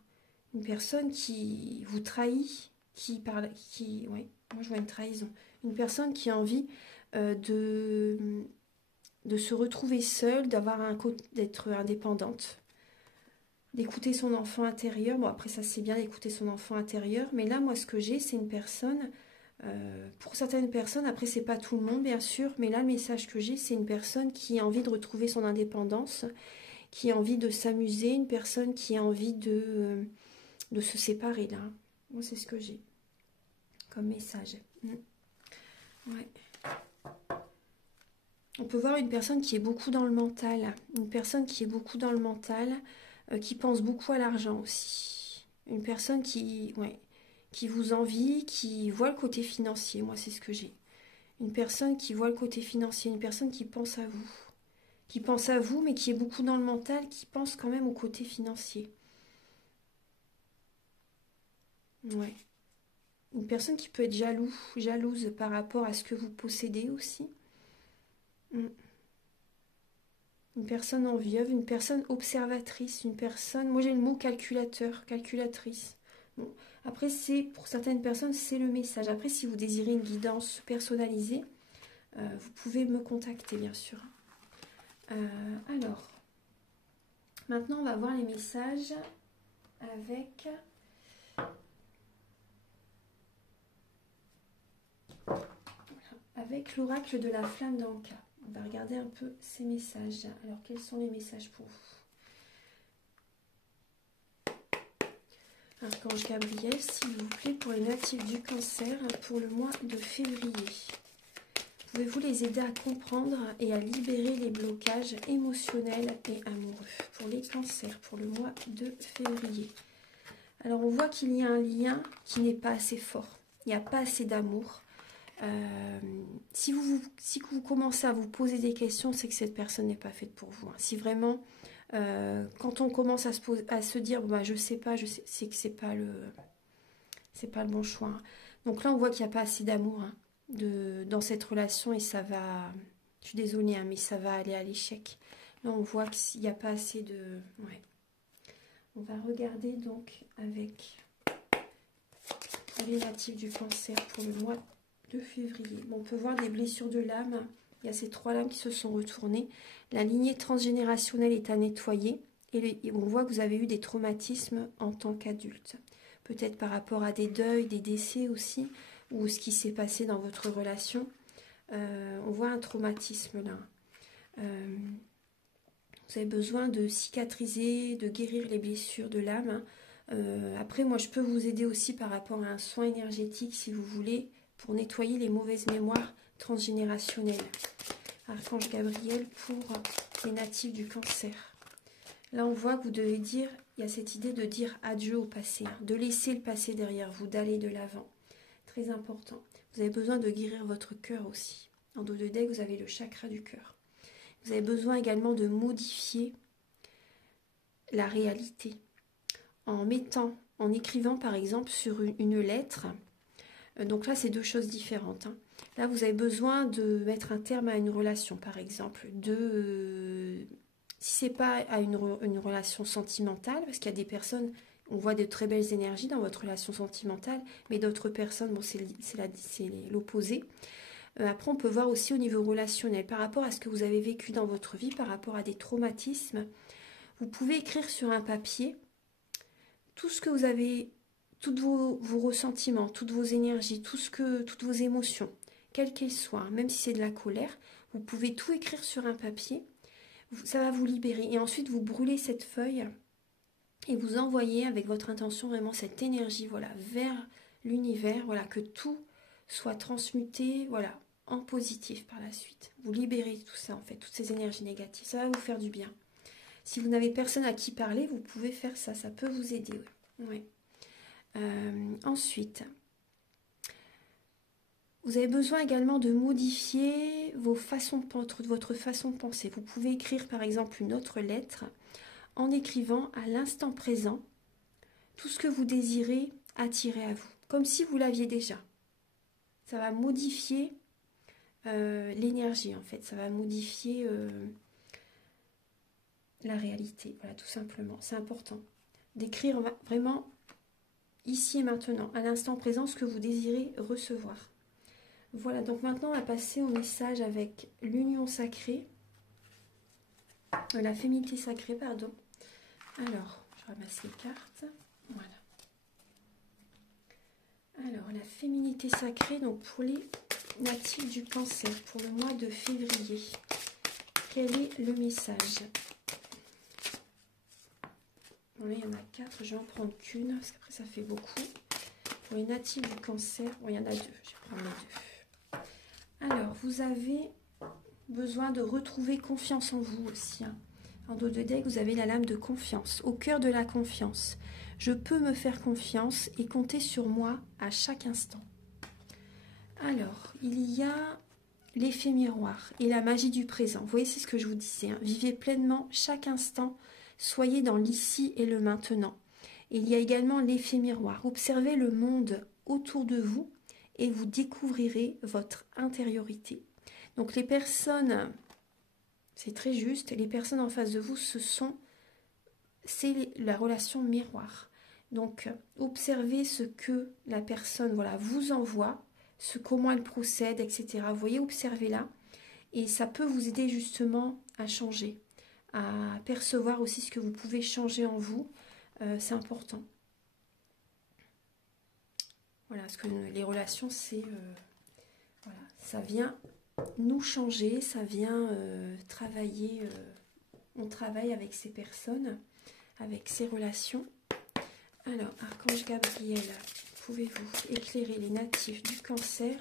une personne qui vous trahit, ouais, moi je vois une trahison, une personne qui a envie de se retrouver seule, d'être indépendante, d'écouter son enfant intérieur. Bon, après ça c'est bien d'écouter son enfant intérieur, mais là moi ce que j'ai, c'est une personne. Pour certaines personnes, après c'est pas tout le monde bien sûr, mais là le message que j'ai, c'est une personne qui a envie de retrouver son indépendance, qui a envie de s'amuser, une personne qui a envie de se séparer là. Moi c'est ce que j'ai comme message. Ouais. On peut voir une personne qui est beaucoup dans le mental, une personne qui est beaucoup dans le mental, qui pense beaucoup à l'argent aussi. Une personne qui vous envie, qui voit le côté financier, moi c'est ce que j'ai. Une personne qui voit le côté financier, une personne qui pense à vous. Qui pense à vous, mais qui est beaucoup dans le mental, qui pense quand même au côté financier. Ouais. Une personne qui peut être jalouse par rapport à ce que vous possédez aussi. Une personne envieuse, une personne observatrice, une personne... Moi j'ai le mot calculateur, calculatrice. Bon. Après, pour certaines personnes, c'est le message. Après, si vous désirez une guidance personnalisée, vous pouvez me contacter, bien sûr. Alors, maintenant, on va voir les messages avec l'oracle de la flamme d'Anka. On va regarder un peu ces messages. Alors, quels sont les messages pour vous? Archange Gabriel, s'il vous plaît, pour les natifs du cancer, pour le mois de février. Pouvez-vous les aider à comprendre et à libérer les blocages émotionnels et amoureux pour les cancers, pour le mois de février? Alors, on voit qu'il y a un lien qui n'est pas assez fort. Il n'y a pas assez d'amour. Si vous commencez à vous poser des questions, c'est que cette personne n'est pas faite pour vous. Si vraiment, quand on commence à se dire, bah, je sais pas, c'est que c'est pas le bon choix. Donc là, on voit qu'il n'y a pas assez d'amour dans cette relation et ça va, je suis désolée, mais ça va aller à l'échec. Là, on voit qu'il n'y a pas assez de... Ouais. On va regarder donc avec les natifs du cancer pour le mois de février. Bon, on peut voir des blessures de l'âme. Il y a ces 3 lames qui se sont retournées. La lignée transgénérationnelle est à nettoyer. Et on voit que vous avez eu des traumatismes en tant qu'adulte. Peut-être par rapport à des deuils, des décès aussi, ou ce qui s'est passé dans votre relation. On voit un traumatisme là. Vous avez besoin de cicatriser, de guérir les blessures de l'âme Après, moi, je peux vous aider aussi par rapport à un soin énergétique, si vous voulez, pour nettoyer les mauvaises mémoires transgénérationnelles. Archange Gabriel pour les natifs du Cancer. Là, on voit que vous devez dire, il y a cette idée de dire adieu au passé, hein, de laisser le passé derrière vous, d'aller de l'avant. Très important. Vous avez besoin de guérir votre cœur aussi. En dos de deck, vous avez le chakra du cœur. Vous avez besoin également de modifier la réalité en écrivant par exemple sur une lettre. Donc là, c'est deux choses différentes, hein. Là, vous avez besoin de mettre un terme à une relation, par exemple. Si c'est pas à une relation sentimentale, parce qu'il y a des personnes, on voit de très belles énergies dans votre relation sentimentale, mais d'autres personnes, bon, c'est l'opposé. Après, on peut voir aussi au niveau relationnel, par rapport à ce que vous avez vécu dans votre vie, par rapport à des traumatismes. Vous pouvez écrire sur un papier tout ce que vous avez, tous vos ressentiments, toutes vos énergies, toutes vos émotions, quelles qu'elles soient, même si c'est de la colère, vous pouvez tout écrire sur un papier, ça va vous libérer. Et ensuite, vous brûlez cette feuille et vous envoyez avec votre intention vraiment cette énergie, voilà, vers l'univers, voilà, que tout soit transmuté, voilà, en positif par la suite. Vous libérez tout ça, en fait, toutes ces énergies négatives, ça va vous faire du bien. Si vous n'avez personne à qui parler, vous pouvez faire ça, ça peut vous aider. Ouais. Ensuite, vous avez besoin également de modifier votre façon de penser. Vous pouvez écrire par exemple une autre lettre en écrivant à l'instant présent tout ce que vous désirez attirer à vous, comme si vous l'aviez déjà. Ça va modifier l'énergie en fait, ça va modifier la réalité, voilà, tout simplement. C'est important d'écrire vraiment ici et maintenant, à l'instant présent, ce que vous désirez recevoir. Voilà, donc maintenant on va passer au message avec l'union sacrée, la féminité sacrée, pardon. Alors, je ramasse les cartes. Voilà. Alors, la féminité sacrée, donc pour les natifs du Cancer, pour le mois de février, quel est le message? Bon, là, il y en a 4, je vais en prendre qu'une, parce qu'après ça fait beaucoup. Pour les natifs du Cancer, bon, il y en a 2, je vais prendre les 2. Alors, vous avez besoin de retrouver confiance en vous aussi, hein. En dos de deck, vous avez la lame de confiance, au cœur de la confiance. Je peux me faire confiance et compter sur moi à chaque instant. Alors, il y a l'effet miroir et la magie du présent. Vous voyez, c'est ce que je vous disais, hein. Vivez pleinement chaque instant, soyez dans l'ici et le maintenant. Et il y a également l'effet miroir. Observez le monde autour de vous et vous découvrirez votre intériorité. Donc les personnes, c'est très juste, les personnes en face de vous, c'est la relation miroir. Donc observez ce que la personne, voilà, vous envoie, comment elle procède, etc. Vous voyez, observez-la et ça peut vous aider justement à changer, à percevoir aussi ce que vous pouvez changer en vous. C'est important. Voilà, parce que les relations, c'est voilà, ça vient nous changer, ça vient travailler, on travaille avec ces personnes, avec ces relations. Alors, Archange Gabriel, pouvez-vous éclairer les natifs du Cancer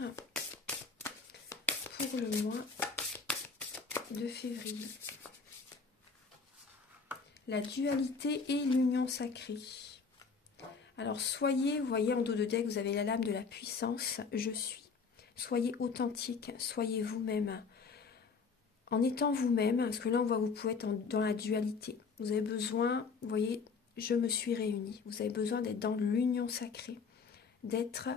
pour le mois de février? La dualité et l'union sacrée. Alors, soyez, vous voyez en dos de deck, vous avez la lame de la puissance, je suis. Soyez authentique, soyez vous-même. En étant vous-même, parce que là, on voit que vous pouvez être dans la dualité. Vous avez besoin, vous voyez, je me suis réunie. Vous avez besoin d'être dans l'union sacrée, d'être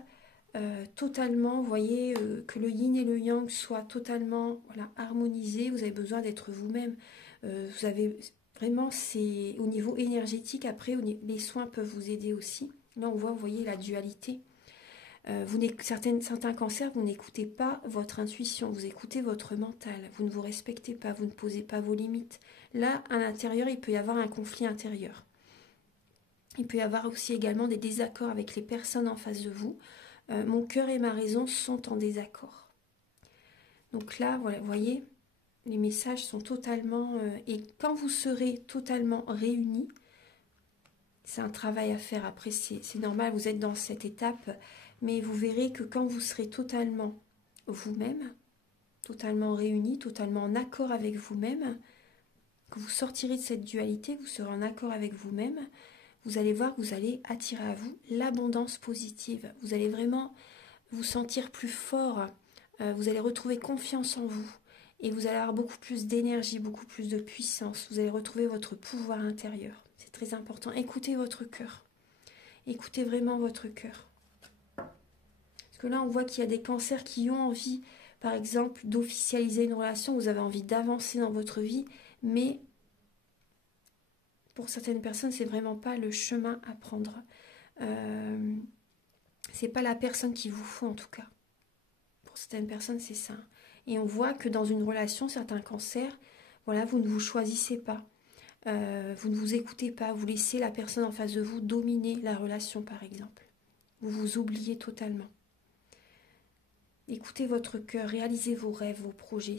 totalement, vous voyez, que le yin et le yang soient totalement, voilà, harmonisés. Vous avez besoin d'être vous-même. Vous avez vraiment, c'est au niveau énergétique. Après, les soins peuvent vous aider aussi. Là, on voit, vous voyez, la dualité. Certains cancers, vous n'écoutez pas votre intuition, vous écoutez votre mental, vous ne vous respectez pas, vous ne posez pas vos limites. Là, à l'intérieur, il peut y avoir un conflit intérieur. Il peut y avoir aussi également des désaccords avec les personnes en face de vous. Mon cœur et ma raison sont en désaccord. Donc là, voilà, vous voyez, les messages sont totalement... et quand vous serez totalement réunis, c'est un travail à faire. Après, c'est normal, vous êtes dans cette étape, mais vous verrez que quand vous serez totalement vous-même, totalement réuni, totalement en accord avec vous-même, que vous sortirez de cette dualité, vous serez en accord avec vous-même, vous allez voir que vous allez attirer à vous l'abondance positive. Vous allez vraiment vous sentir plus fort, vous allez retrouver confiance en vous et vous allez avoir beaucoup plus d'énergie, beaucoup plus de puissance. Vous allez retrouver votre pouvoir intérieur. C'est très important. Écoutez votre cœur. Écoutez vraiment votre cœur. Parce que là, on voit qu'il y a des cancers qui ont envie, par exemple, d'officialiser une relation. Vous avez envie d'avancer dans votre vie, mais pour certaines personnes, c'est vraiment pas le chemin à prendre. C'est pas la personne qu'il vous faut en tout cas. Pour certaines personnes, c'est ça. Et on voit que dans une relation, certains cancers, voilà, vous ne vous choisissez pas. Vous ne vous écoutez pas. Vous laissez la personne en face de vous dominer la relation, par exemple. Vous vous oubliez totalement. Écoutez votre cœur, réalisez vos rêves, vos projets.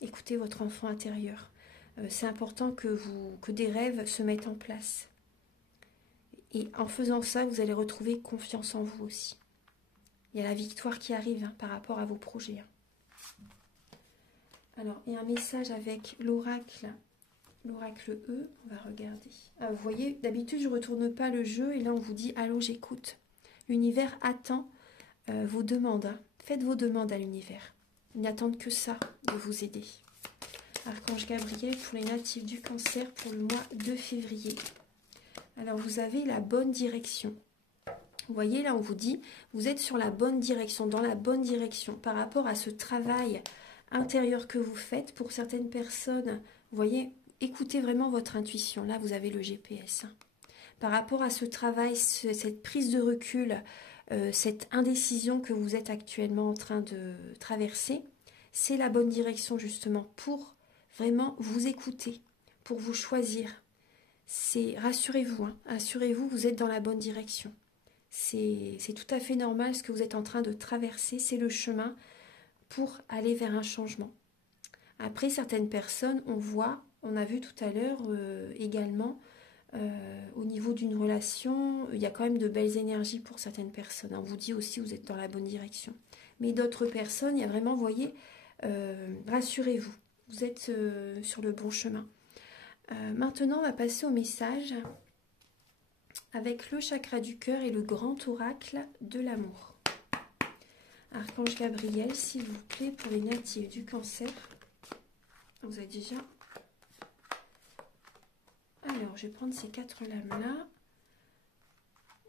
Écoutez votre enfant intérieur. C'est important que des rêves se mettent en place. Et en faisant ça, vous allez retrouver confiance en vous aussi. Il y a la victoire qui arrive par rapport à vos projets. Alors, il y a un message avec l'oracle E. On va regarder. Ah, vous voyez, d'habitude, je ne retourne pas le jeu. Et là, on vous dit, allô, j'écoute. L'univers attend vos demandes. Faites vos demandes à l'univers. Ils n'attendent que ça, de vous aider. Archange Gabriel pour les natifs du Cancer pour le mois de février. Alors, vous avez la bonne direction. Vous voyez, là, on vous dit, vous êtes sur la bonne direction, dans la bonne direction par rapport à ce travail intérieur que vous faites. Pour certaines personnes, vous voyez, écoutez vraiment votre intuition. Là, vous avez le GPS. Par rapport à ce travail, cette prise de recul, cette indécision que vous êtes actuellement en train de traverser, c'est la bonne direction justement pour vraiment vous écouter, pour vous choisir. Rassurez-vous, hein, assurez-vous, vous êtes dans la bonne direction. C'est tout à fait normal ce que vous êtes en train de traverser, c'est le chemin pour aller vers un changement. Après, certaines personnes, on a vu tout à l'heure également, au niveau d'une relation, il y a quand même de belles énergies pour certaines personnes. On vous dit aussi vous êtes dans la bonne direction. Mais d'autres personnes, il y a vraiment, vous voyez, rassurez-vous, vous êtes sur le bon chemin. Maintenant, on va passer au message avec le chakra du cœur et le grand oracle de l'amour. Archange Gabriel, s'il vous plaît, pour les natifs du Cancer. Vous avez déjà... Alors, je vais prendre ces 4 lames-là.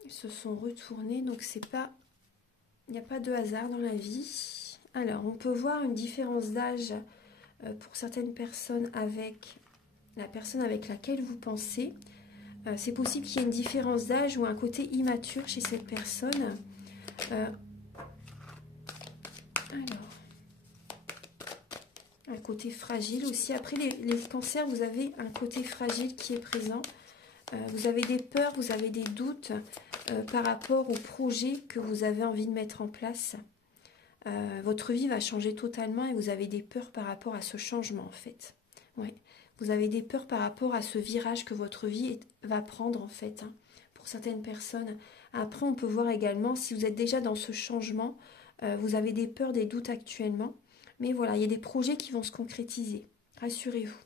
Ils se sont retournés, donc c'est pas... Il n'y a pas de hasard dans la vie. Alors, on peut voir une différence d'âge pour certaines personnes avec la personne avec laquelle vous pensez. C'est possible qu'il y ait une différence d'âge ou un côté immature chez cette personne. Alors, un côté fragile aussi. Après, les cancers, vous avez un côté fragile qui est présent. Vous avez des peurs, vous avez des doutes par rapport au projet que vous avez envie de mettre en place. Votre vie va changer totalement et vous avez des peurs par rapport à ce changement, en fait. Ouais. Vous avez des peurs par rapport à ce virage que votre vie va prendre, en fait, hein, pour certaines personnes. Après, on peut voir également, si vous êtes déjà dans ce changement, vous avez des peurs, des doutes actuellement. Mais voilà, il y a des projets qui vont se concrétiser. Rassurez-vous.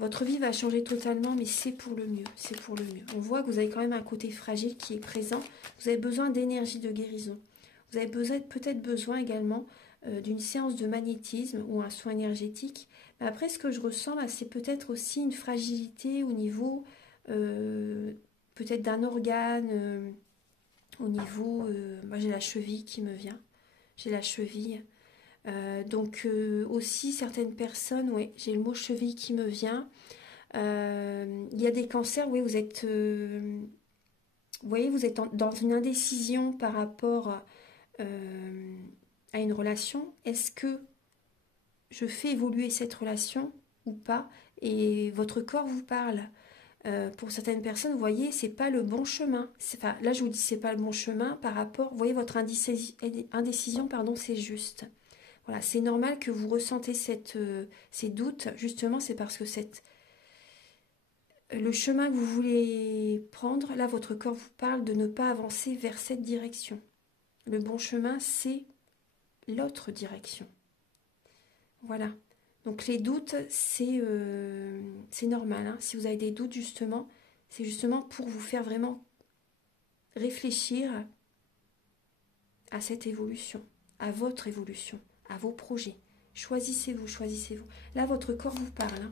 Votre vie va changer totalement, mais c'est pour le mieux. C'est pour le mieux. On voit que vous avez quand même un côté fragile qui est présent. Vous avez besoin d'énergie de guérison. Vous avez peut-être besoin également d'une séance de magnétisme ou un soin énergétique. Mais après, ce que je ressens là, c'est peut-être aussi une fragilité au niveau peut-être d'un organe, au niveau... moi, j'ai la cheville qui me vient. J'ai la cheville. Donc aussi, certaines personnes, oui, j'ai le mot cheville qui me vient. Il y a des cancers, oui, vous êtes... vous voyez, vous êtes dans une indécision par rapport à une relation. Est-ce que je fais évoluer cette relation ou pas? Et votre corps vous parle. Pour certaines personnes, vous voyez, c'est pas le bon chemin. Enfin, là, je vous dis, c'est pas le bon chemin par rapport... Vous voyez, votre indécision, pardon, c'est juste. Voilà, c'est normal que vous ressentez ces doutes. Justement, c'est parce que le chemin que vous voulez prendre, là, votre corps vous parle de ne pas avancer vers cette direction. Le bon chemin, c'est l'autre direction. Voilà. Donc les doutes, c'est normal. Hein. Si vous avez des doutes, justement, c'est justement pour vous faire vraiment réfléchir à cette évolution, à votre évolution, à vos projets. Choisissez-vous, choisissez-vous. Là, votre corps vous parle. Hein.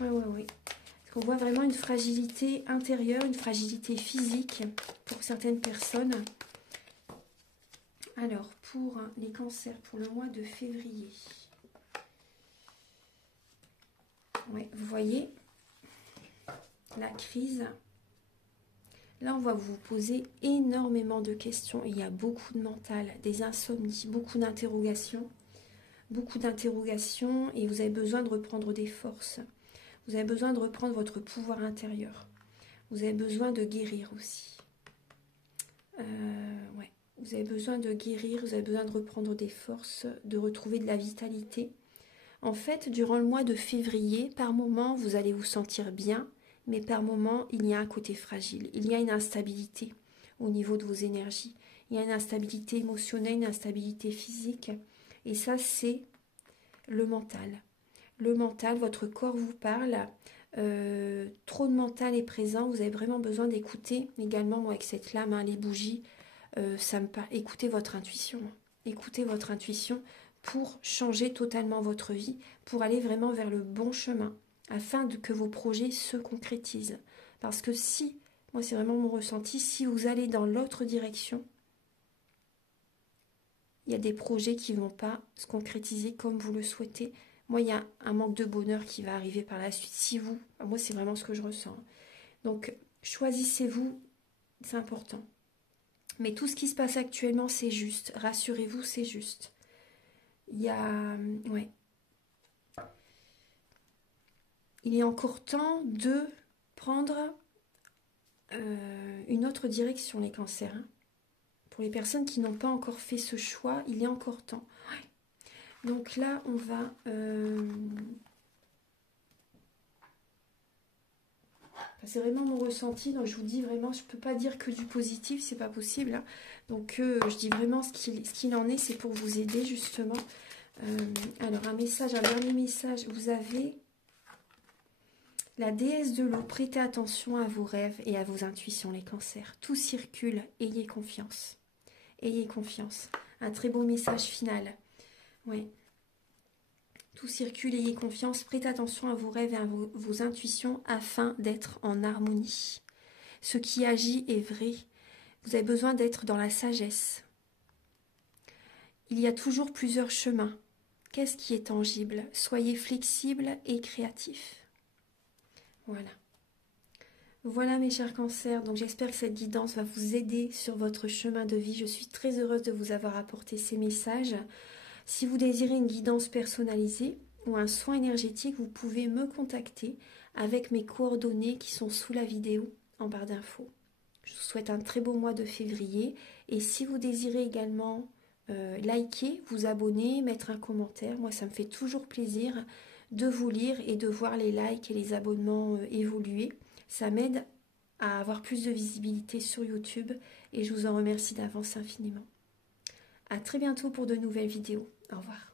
Oui. Parce qu'on voit vraiment une fragilité intérieure, une fragilité physique pour certaines personnes. Alors, pour les cancers, pour le mois de février. Ouais, vous voyez, la crise. Là, on va vous poser énormément de questions. Il y a beaucoup de mental, des insomnies, beaucoup d'interrogations. Et vous avez besoin de reprendre des forces. Vous avez besoin de reprendre votre pouvoir intérieur. Vous avez besoin de guérir aussi. Ouais. Vous avez besoin de guérir, vous avez besoin de reprendre des forces, de retrouver de la vitalité. En fait, durant le mois de février, par moment, vous allez vous sentir bien, mais par moment, il y a un côté fragile. Il y a une instabilité au niveau de vos énergies. Il y a une instabilité émotionnelle, une instabilité physique. Et ça, c'est le mental. Le mental, votre corps vous parle. Trop de mental est présent. Vous avez vraiment besoin d'écouter. Également, moi, avec cette lame, hein, les bougies, ça me parle. Écoutez votre intuition. Écoutez votre intuition pour changer totalement votre vie, pour aller vraiment vers le bon chemin, afin que vos projets se concrétisent. Parce que si, moi c'est vraiment mon ressenti, si vous allez dans l'autre direction, il y a des projets qui ne vont pas se concrétiser comme vous le souhaitez. Moi, il y a un manque de bonheur qui va arriver par la suite. Si vous, moi c'est vraiment ce que je ressens. Donc, choisissez-vous, c'est important. Mais tout ce qui se passe actuellement, c'est juste. Rassurez-vous, c'est juste. Il y a... Ouais. Il est encore temps de prendre une autre direction, les cancers. Hein. Pour les personnes qui n'ont pas encore fait ce choix, il est encore temps. Ouais. Donc là, on va... c'est vraiment mon ressenti. Donc je vous dis vraiment, je ne peux pas dire que du positif, c'est pas possible. Hein. Donc je dis vraiment ce qu'il en est, c'est pour vous aider justement. Alors un dernier message. Vous avez la déesse de l'eau. Prêtez attention à vos rêves et à vos intuitions, les cancers. Tout circule, ayez confiance. Ayez confiance. Un très beau message final. Oui. Tout circule, ayez confiance. Prêtez attention à vos rêves et à vos intuitions afin d'être en harmonie. Ce qui agit est vrai. Vous avez besoin d'être dans la sagesse. Il y a toujours plusieurs chemins. Qu'est-ce qui est tangible? Soyez flexible et créatif. Voilà. Voilà mes chers cancers, donc j'espère que cette guidance va vous aider sur votre chemin de vie. Je suis très heureuse de vous avoir apporté ces messages. Si vous désirez une guidance personnalisée ou un soin énergétique, vous pouvez me contacter avec mes coordonnées qui sont sous la vidéo en barre d'infos. Je vous souhaite un très beau mois de février et si vous désirez également liker, vous abonner, mettre un commentaire, moi ça me fait toujours plaisir de vous lire et de voir les likes et les abonnements évoluer. Ça m'aide à avoir plus de visibilité sur YouTube et je vous en remercie d'avance infiniment. À très bientôt pour de nouvelles vidéos. Au revoir.